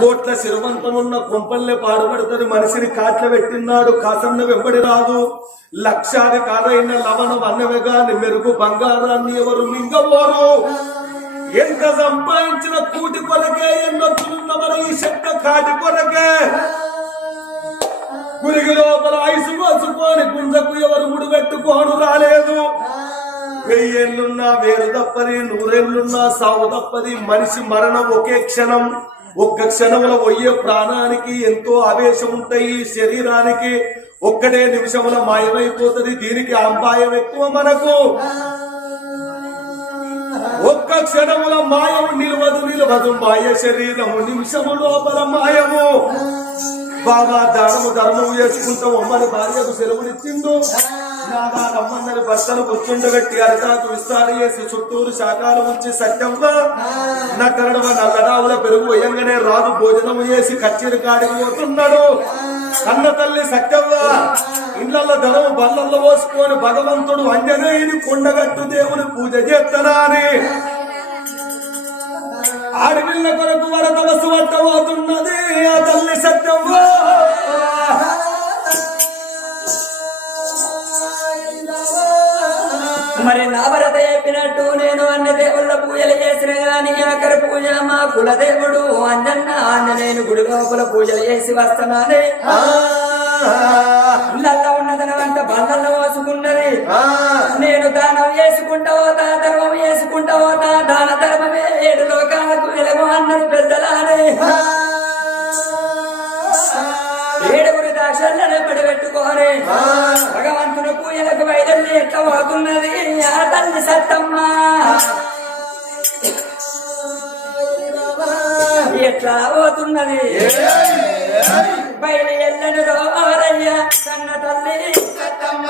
కోట్ల శిరవంతమున్న కొంపల్లే పాడుపడుతుంది మనిషిని కాట్ల పెట్టినాడు కాసన్న వెంబడి రాదు. లక్షాది కాదైన లవణం అన్నవిగా మెరుగు బంగారాన్ని ఎవరు మింగబోరు? ఎంత సంపాదించిన కూటి కొరకే ఎన్నొచ్చున్న ఈ శబ్ద కాటి కొరకే? గురికి లోపల ఐసు పోసుకొని గుంజకు ఎవరు ముడిపెట్టుకోను రాలేదు. వెయ్యేళ్ళున్నా వేరు తప్పది నూరేళ్ళున్నా సాగు తప్పది మనిషి మరణం ఒకే క్షణం. ఒక్క క్షణంలో పోయే ప్రాణానికి ఎంతో ఆవేశం ఉంటాయి శరీరానికి. ఒక్కటే నిమిషంలో మాయమైపోతుంది దీనికి అంపాయం ఎక్కువ మనకు. ఒక్క క్షణముల మాయము నిలవదు నిలవదు మాయ శరీరము నిమిషము లోపల మాయము. బాగా దానము ధర్మము చేసుకుంటాము మన భార్యకు సెలవునిచ్చిందో నాగా రమ్మన్నని భర్తను కూర్చుండబెట్టి అరటాకు విస్తార చేసి చుట్టూరు శాఖలు ఉంచి సత్యంగా నక్కడవ నల్లడావుల పెరుగు వేయంగానే రాదు భోజనం చేసి కచ్చేరి కాడికి పోతున్నాడు. కన్న తల్లి సత్యంగా ఇళ్ళలో ధనం బల్లల్లో పోసుకొని భగవంతుడు అంజనేయుని కొండగట్టు దేవుని పూజ చేస్తానా అని. ఆడపిల్ల కొరకు వరద వసు పట్టబోతున్నది ఆ తల్లి సత్యంగా. మరి నా భరత చెప్పినట్టు నేను అన్ని దేవుళ్ళ పూజలు చేసిన గాని ఆఖరి పూజ మా కులదేవుడు అంజన్న ఆంజనేయుని గుడి లోపల పూజలు చేసి వస్తున్నానే. ఆ, ఇళ్ళల్లో ఉన్నదనవంత బండల్లో మోసుకున్నది. ఆ, నేను దానం చేసుకుంటా పోతా ధర్మం చేసుకుంటా పోతా దాన ధర్మమే. ఏడు లోకాలకు వెలుగు అన్నారు పెద్దలానే పోతున్నది ఆ తల్లి సత్తమ్మ. ఎట్లా పోతున్నది? బయలు ఎల్లని రోరయ్య కన్న తల్లి సత్తమ్మ.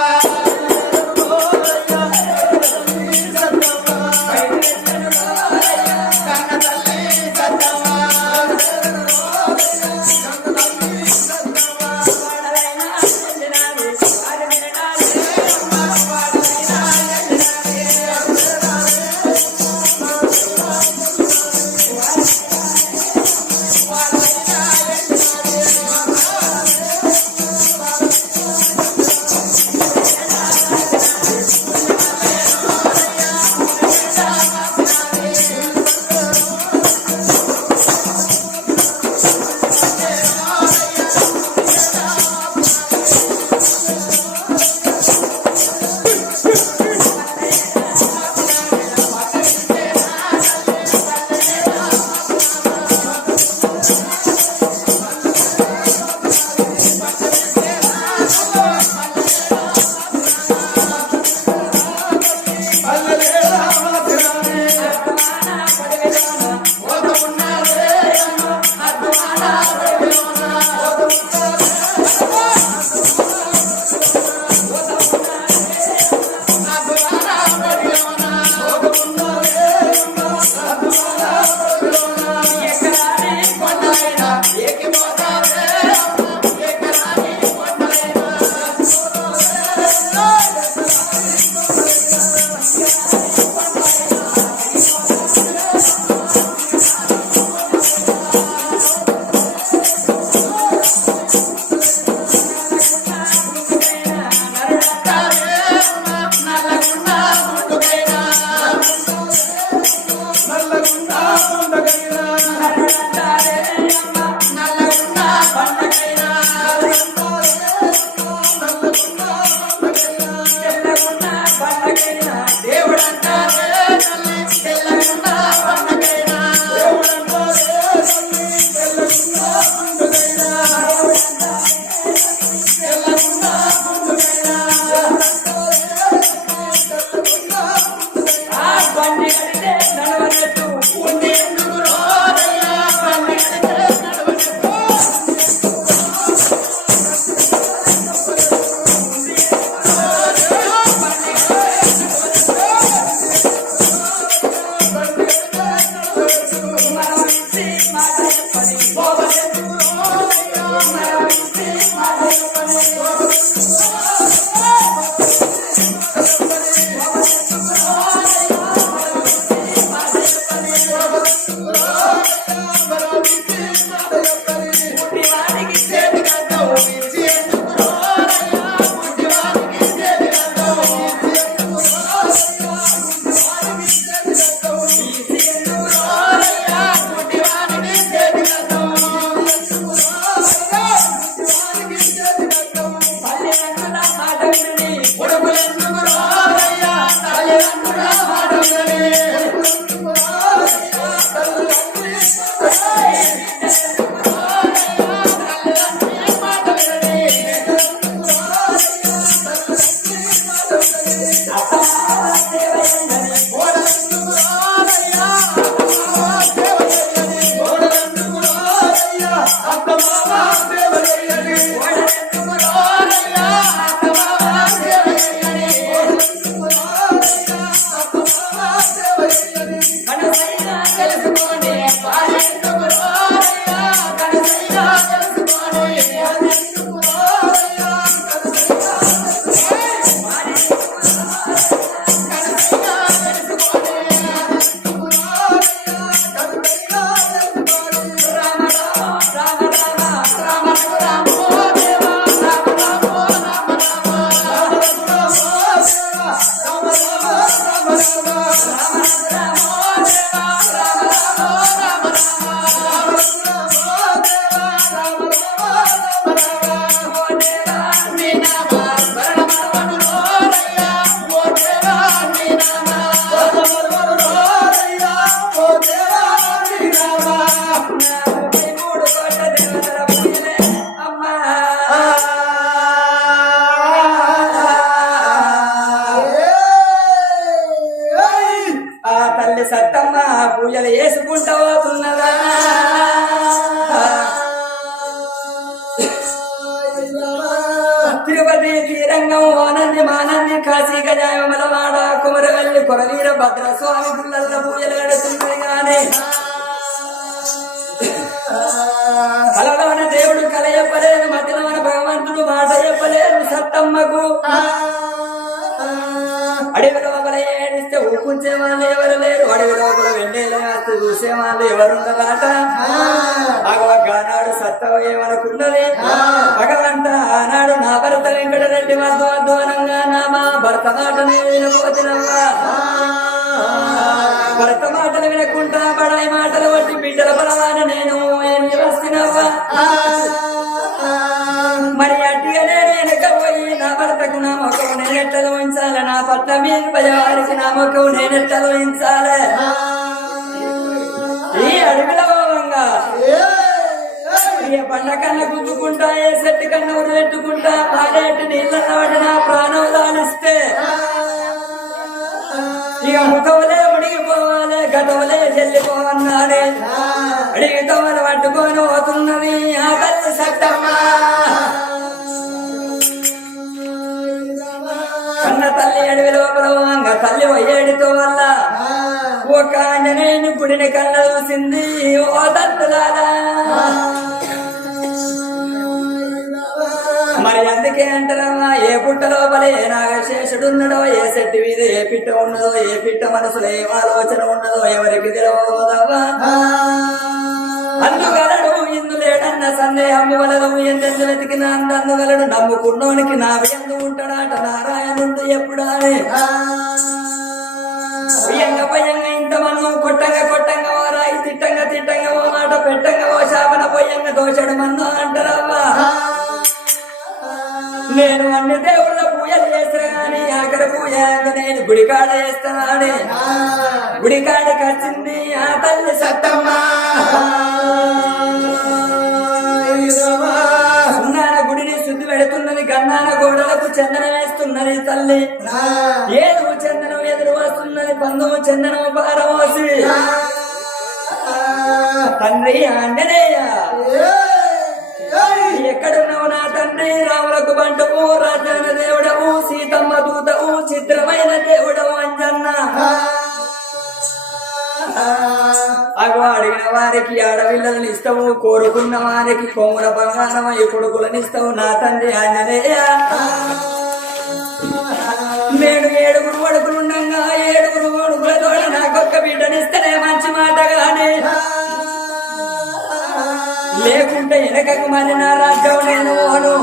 సత్తమ్మ పూజలు వేసుకుంటా పోతున్నదా? తిరుపతి శ్రీరంగం ఆనంది మానంది కాశీ గజాయమలవాడ కుమరవల్లి కొరవీర భద్రస్వామి గుళ్ళల్ల పూజలు గడుతున్నాయి గాని. సత్తమ్మకు అడవి లోపల ఏడిస్తే ఊపుంచే వాళ్ళు ఎవరు లేరు. అడవి లోపల వెన్నెల చూసే వాళ్ళు ఎవరుండరాట భగవద్ ఆనాడు సత్తవ ఏమనుకున్నది? భగవంత ఆనాడు నా భర్త వెంకటరెడ్డి వద్దు నా మా భర్త భర్త మాటలు వినకుండా బడాయి మాటలు వట్టి బిడ్డల బలవాన నేను ఏమి మరి నా భర్తకు నా ముఖం నేనెట్టలు ఉంచాలి. నా పట్ల మీరు పదవారికి నా ముఖం నేనెట్టలు ఉంచాలి. ఈ అడవిలో భాగంగా ఏ పండ కన్నా గుద్దుకుంటా ఏ చెట్టు కన్నా ఉరి పెట్టుకుంటా పాడేటి నీళ్ళ వాడి నా ప్రాణం దాలిస్తే ఇక ముఖములే మునిగిపోవాలి గతములే చెల్లిపోవన్నానే అడిగితోమలు పట్టుకొని పోతున్నది ఆ తల్లి సత్తమ్మ. ఒక ఆంజనేయుని గుడిని కన్న చూసింది. ఓ దత్తులారా. మరి అందుకే అంటారమ్మా ఏ పుట్ట లోపల ఏ నాగశేషుడు ఉన్నాడో ఏ చెట్టు మీద ఏ పిట్ట ఉన్నదో ఏ పిట్ట మనసులో ఏ ఆలోచన ఉన్నదో ఎవరికి తెలియదవ్వా అందుగలడు ఇందులేడన్న సందేహం సందేహము వలదు ఎందెందు వెతికిన అందుగలడు నమ్ముకున్నోనికి నా ఎందు ఉంటాడాట నారాయణుడు ఎప్పుడానే ఉయ్యంగ పయ్యంగ ఇంత మన్ను కొట్టంగా కొట్టంగా ఓ రాయి తిట్టంగా తిట్టంగా ఓ మాట పెట్టంగా ఓ శాపన పొయ్యంగా దోషడు మన్ను అంటారవ్వా. నేను అన్ని దేవుళ్ళ పూజలు చేస్తాను గాని ఆఖరి పూజ నేను గుడికాడ చేస్తానని గుడికాడికి వచ్చింది ఆ తల్లి సత్తమ్మ. గుడిని శుద్ధి పెడుతున్నది గన్నాన గోడలకు చందనం వేస్తున్నది తల్లి. ఏదో పందము చందనం పారమోసి తండ్రి ఆంజనేయ. ఎక్కడున్నావు నా తండ్రి? రాములకు బంటము రాజాన దేవుడము సీతమ్మ దూతము చిత్రమైన దేవుడము అంజన్న. అగో అడిగిన వారికి ఆడపిల్లలను ఇస్తావు కోరుకున్న వారికి కొమ్ముల బంగారం ఈ కొడుకులను ఇస్తావు నా తండ్రి ఆంజనేయ. నేను ఏడుగురు కొడుకులుండగా మాట గాని లేకుంటే వెనకకు మరి నా రాజ్యం నేను ఓను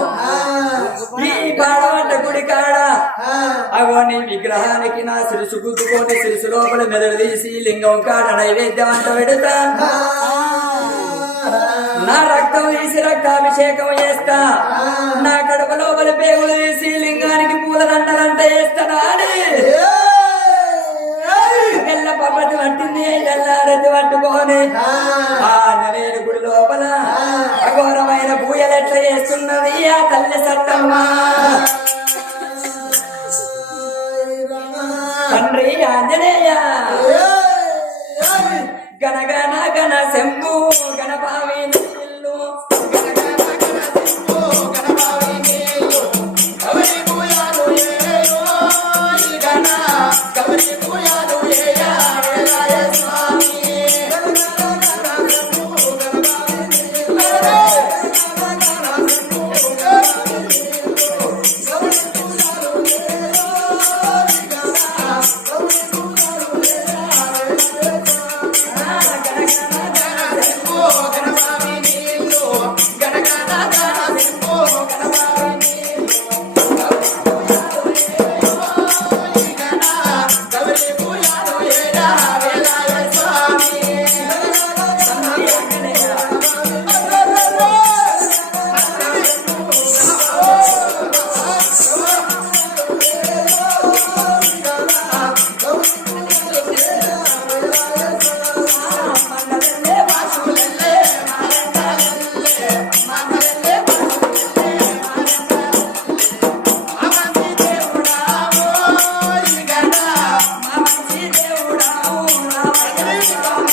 ఈ పాడవంట గుడి కాడ. అగో నీ విగ్రహానికి నా సిరుసు గుద్దుకొని సిరుసు లోపల మెదడు తీసి లింగం కాడ నైవేద్యం అంట పెడతా. నా రక్తం తీసి రక్తాభిషేకం చేస్తా. నా కడప లోపల పేగులు తీసి లింగానికి పూలదండలంట చేస్తానా అని. పట్టింది తెల్లారతి పట్టుకొని ఆ. నరేడు గుడి లోపల అఘోరమైన పూజలు ఎట్లా చేస్తున్నది ఆ తల్లి Sattamma.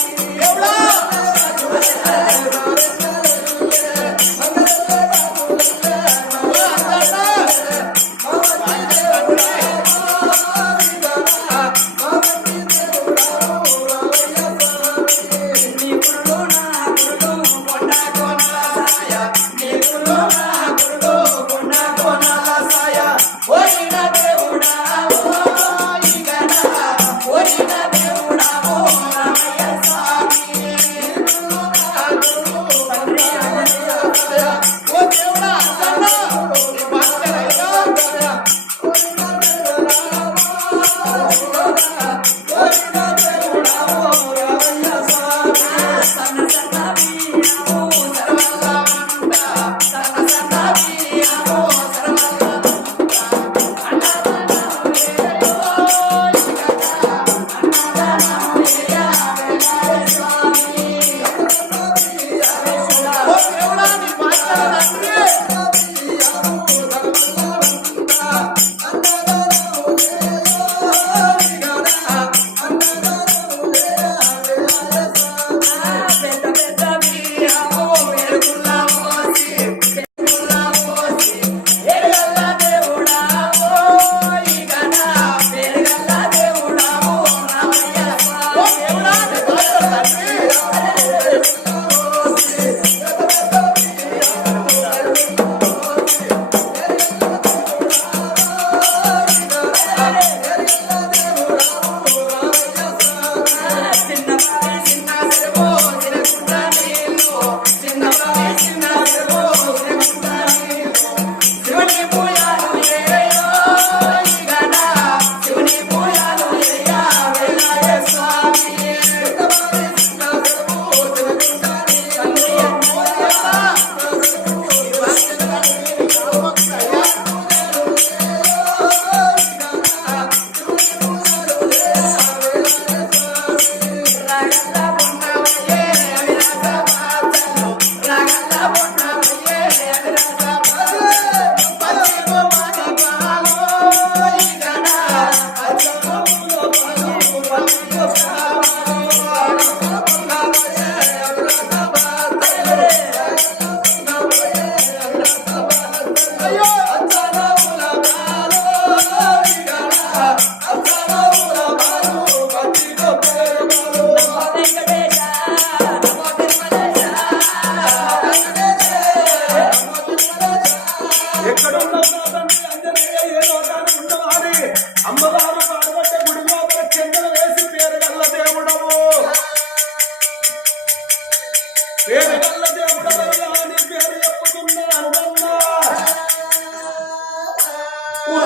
Every la la la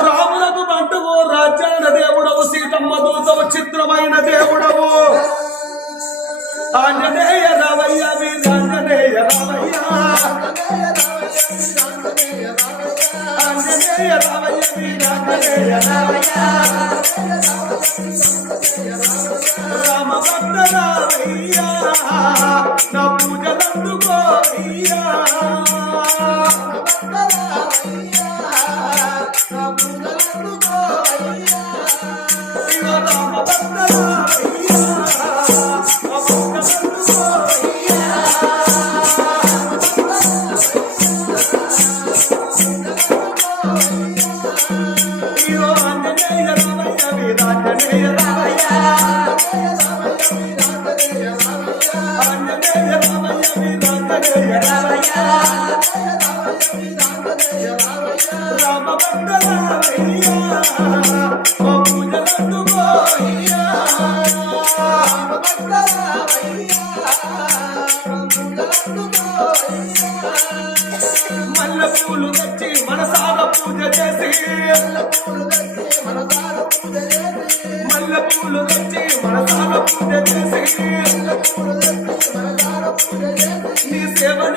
రాములకు అంటువు రాజ్యాంగ దేవుడవు సీతమ్మ దూతవు చిత్రమైన దేవుడవు ఆంజనేయ రావయ్య మీరు ఆంజనేయ రావయ్య ఆంజనేయ రావయ్య మీరు రామ భక్త రావయ్య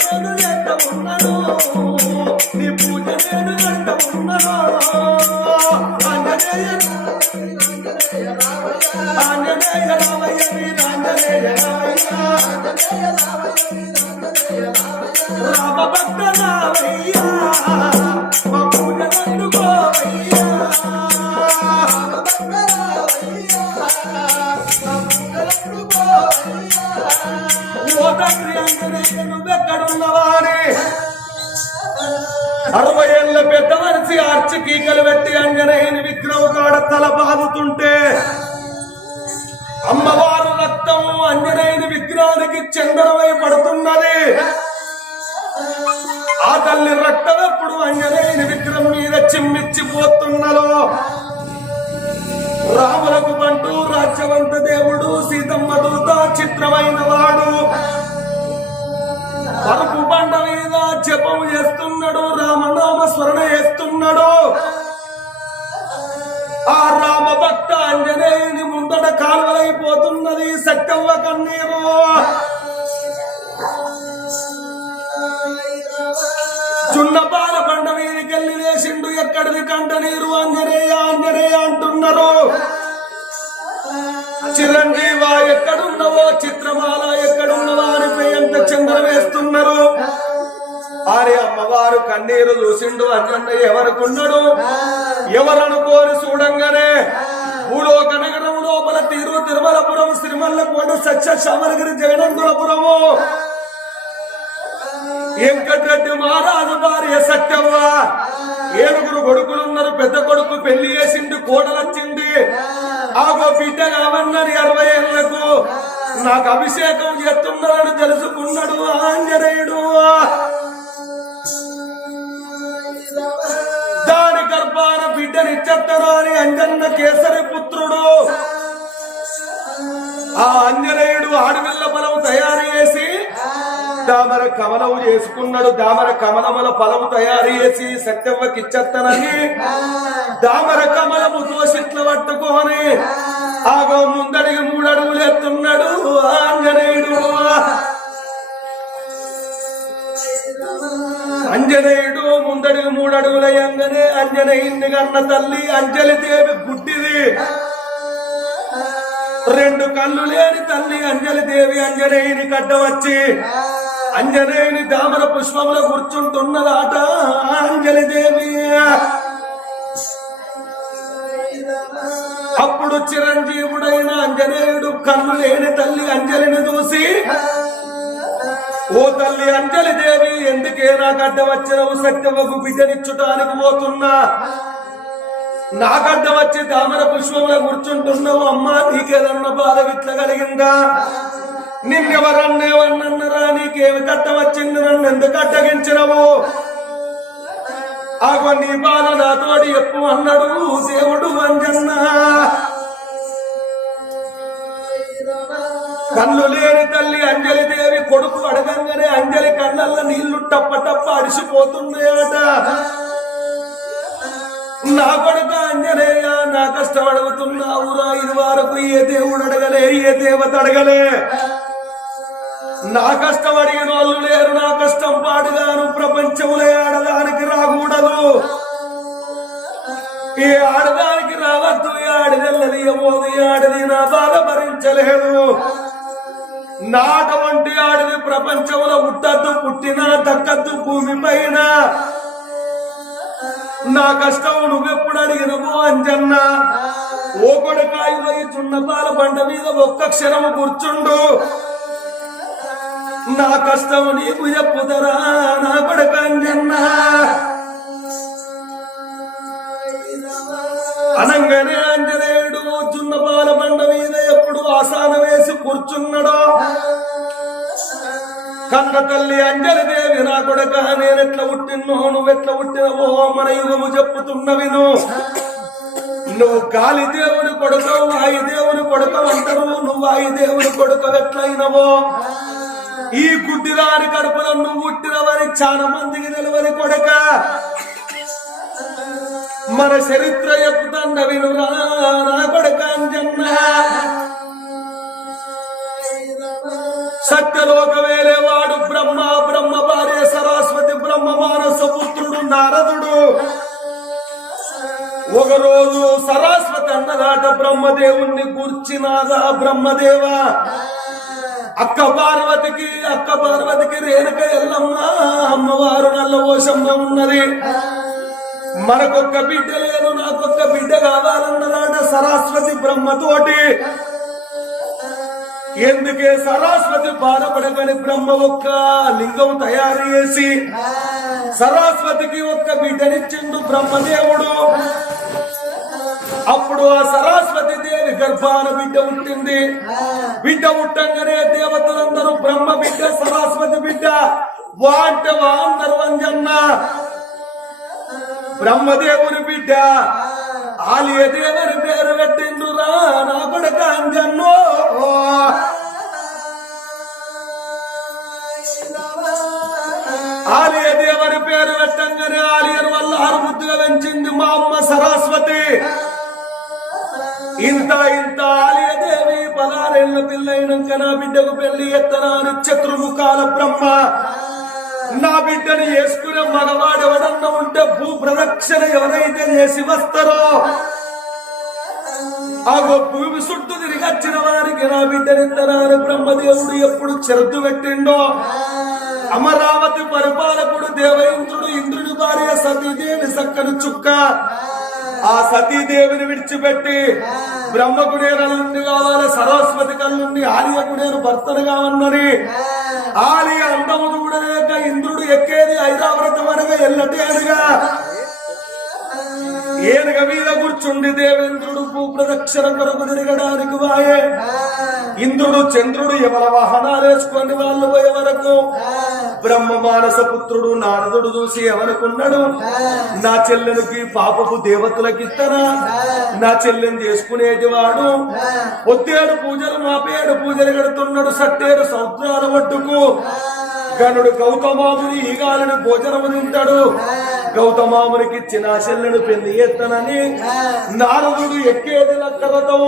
సేవ శరీరానికి చందనమై పడుతున్నది. ఆ తల్లి రక్తం ఎప్పుడు అంజనేయుని విగ్రహం మీద చిమ్మిచ్చిపోతున్నదో. రాములకు పంటూ రాజ్యవంత దేవుడు సీతమ్మ దూత చిత్రమైన వాడు. పరుపు పంట మీద జపం చేస్తున్నాడు రామనామ స్మరణ చేస్తున్నాడు. ఆ రామ భక్త అంజనేయుని ముందట కాలువలైపోతున్నది సత్యవ్వ కన్నీరు. చున్నపాల పంట మీదకెళ్ళి లేచిండు ఎక్కడిది కంట నీరు? అంజనేయ అంజనేయ అంటున్నారు. చిరంజీవ ఎక్కడున్నవో? చిత్రమాల ఎక్కడున్నవా? అని ఎంత చిందర వేస్తున్నారు. ఆరి అమ్మవారు కన్నీరు చూసిండు అంజన్న ఎవరుకున్నాడు? ఎవరనుకోని చూడంగానే భూలోక తిరుమల తీరు తిరుమలపురం శ్రీమల్ల కోట సత్య శమలగిరి జగనందులపురము వెంకటరెడ్డి మహారాజు భార్య సత్యవ్వ. ఏడుగురు కొడుకులున్నారు పెద్ద కొడుకు పెళ్ళి చేసింది కోడలొచ్చింది ఆగో బిడ్డ కావన్నది అరవై ఏళ్ళకు. నాకు అభిషేకం చేస్తున్నాడని తెలుసుకున్నాడు ఆంజనేయుడు. దాని గర్భాన బిడ్డనిచ్చేస్తాడు అని అంజన్న కేసరి పుత్రుడు. ఆ అంజనేయుడు ఆడపిల్ల బలం తయారు చేసి దామర కమలం చేసుకున్నాడు. దామర కమలముల ఫలం తయారు చేసి సత్యవ్వకి ఇచ్చేస్తానని దామర కమలము దోషిట్లు పట్టుకొని ఆగో ముందడికి మూడు అడుగులు ఎత్తున్నాడు ఆంజనేయుడు అంజనేయుడు ముందడికి మూడు అడుగులయ్యంగానే అంజనేయుని కన్న తల్లి అంజలి దేవి గుడ్డిది. రెండు కళ్ళు లేని తల్లి అంజలి దేవి అంజనేయుని కడ్డ వచ్చి అంజనేయుని దామర పుష్పములో కూర్చుంటున్నదాట అంజలి దేవి. అప్పుడు చిరంజీవుడైన అంజనేయుడు కళ్ళు లేని తల్లి అంజలిని చూసి ఓ తల్లి అంజలి దేవి ఎందుకే నాకు అడ్డ వచ్చినవు సత్యవకు బిడ్డనిచ్చుటానికి పోతున్నా? నాకడ్డ వచ్చి తామర పుష్పంలో కూర్చుంటున్నావు అమ్మా నీకేదన్నా బాధ ఇట్లా కలిగిందా? నిన్నెవరన్నేవన్నరా నీకేమి కట్ట వచ్చింది? నన్ను ఎందుకు అడ్డగించినవు? ఆగో నీ బాధ నాతోడి ఎప్పు అన్నాడు? దేవుడు అంజన్న కళ్ళు లేని తల్లి అంజలి దేవి కొడుకు అడగంగానే అంజలి కళ్ళల్లో నీళ్ళు టప్ప టప్ప అడిసిపోతున్నాయట. నా కొడుక అంజనేయ నా కష్టం అడుగుతున్నావురా ఇది వరకు ఏ దేవుడు అడగలే ఏ దేవత అడగలే. నా కష్టం అడిగిన వాళ్ళు లేరు నా కష్టం పాడుగాను ప్రపంచములే ఆడదానికి రాకూడదు. ఈ ఆడదానికి రావద్దు ఈ ఆడిదెల్లది ఏమోది ఆడిది నా బాధ భరించలేను నాట వంటి ఆడిది ప్రపంచంలో పుట్టద్దు పుట్టినా దక్కద్దు భూమి పైన. నా కష్టం నువ్వెప్పుడు అడిగినవు అంజన్న? ఓ చున్నపాల వహించున్న బండ మీద ఒక్క క్షణము కూర్చుండు. నా కష్టం నీకు చెప్పుదరా నా కొడక అంజన్న? అనంగనే అంజనేయుడు చున్నపాల బండ మీద కన్న తల్లి అంజలిదేవి నా కొడక నేనెట్లా పుట్టినో నువ్వెట్లా పుట్టినవో మన యుగము చెప్పుతున్నవి నువ్వు నువ్వు గాలి దేవుని కొడుకవు వాయు దేవుని కొడుకవు అంటారు. నువ్వు వాయు దేవుని కొడుకవు ఎట్లయినవో. ఈ గుడ్డిదారి కడుపులో నువ్వు పుట్టినవని చాలా మందికి నిలవని కొడక. మన చరిత్ర చెప్పుతున్న వినురా నా కొడక అంజన్న. సత్యలోకమేలే వేలేవాడు బ్రహ్మ బ్రహ్మ భార్య సరస్వతి బ్రహ్మ మానస పుత్రుడు నారదుడు. ఒకరోజు సరస్వతి అన్నదాట బ్రహ్మదేవుణ్ణి కూర్చినాదా బ్రహ్మదేవ అక్క పార్వతికి అక్క పార్వతికి రేణుక ఎల్లమ్మ అమ్మవారు నల్ల ఉన్నది. మనకొక్క బిడ్డ లేదు నాకొక్క బిడ్డ కావాలన్నదాట సరస్వతి బ్రహ్మతోటి. ఎందుకే సరస్వతి బాధపడగని బ్రహ్మ ఒక్క లింగం తయారు చేసి సరస్వతికి ఒక్క బిడ్డనిచ్చిండు బ్రహ్మదేవుడు. అప్పుడు ఆ సరస్వతి దేవి గర్భాన బిడ్డ పుట్టింది. బిడ్డ పుట్టంగానే దేవతలందరూ బ్రహ్మ బిడ్డ సరస్వతి బిడ్డ వా అంటే వా అందరు అంజన్న బ్రహ్మదేవుని బిడ్డ ఆలియ దేవుని పేరు పెట్టిండు రా నా కొడుక అంజన్నో పెంచింది మా అమ్మ సరస్వతి. ఇంత ఇంత ఆలయదేవి పలారేళ్ళ పిల్లయినాక నా బిడ్డకు పెళ్ళి ఎత్తనాను చతుర్ముఖాల బ్రహ్మ. నా బిడ్డను వేసుకునే మగవాడు ఎవడన్నా ఉంటే భూ ప్రదక్షిణ ఎవరైతే చేసి వస్తారో ఆగో భూమి చుట్టూ తిరిగచ్చిన వారికి నా బిడ్డనిత్తనాన్ని బ్రహ్మదేవుడు ఎప్పుడు చెరుద్దు పెట్టిండో? అమరావతి పరిపాలకుడు దేవేంద్రుడు భార్య సతీదేవి సక్కని చుక్క. ఆ సతీదేవిని విడిచిపెట్టి బ్రహ్మకు నుండి కావాలి సరస్వతి కళ్ళుండి ఆర్యకు కుడేరు భర్తను ఉన్నది ఆలియ అండముడు కూడా ఇంద్రుడు ఎక్కేది ఐరావ్రతం అనగా ఎల్లటి అనగా ఏనుగ మీద కూర్చుండి దేవేంద్రుడు భూ ప్రదక్షిణ కొరకు తిరగడానికి వాయే. ఇంద్రుడు చంద్రుడు ఎవల వాహనాలు వేసుకొని వాళ్ళు పోయే వరకు బ్రహ్మ మానస పుత్రుడు నారదుడు చూసి ఎవనుకున్నాడు నా చెల్లెనికి పాపపు దేవతలకు ఇస్తారా నా చెల్లెని చేసుకునేటి వాడు? పొత్తేడు పూజలు మాపేడు పూజలు కడుతున్నాడు సట్టేడు సముద్రాల ఒడ్డుకు గనుడు గౌతమాముని ఈగాలను భోజనము తింటాడు గౌతమామునికి ఇచ్చిన చెల్లెను పెళ్ళి ఎత్తనని నారదుడు ఎక్కేది లక్కరథం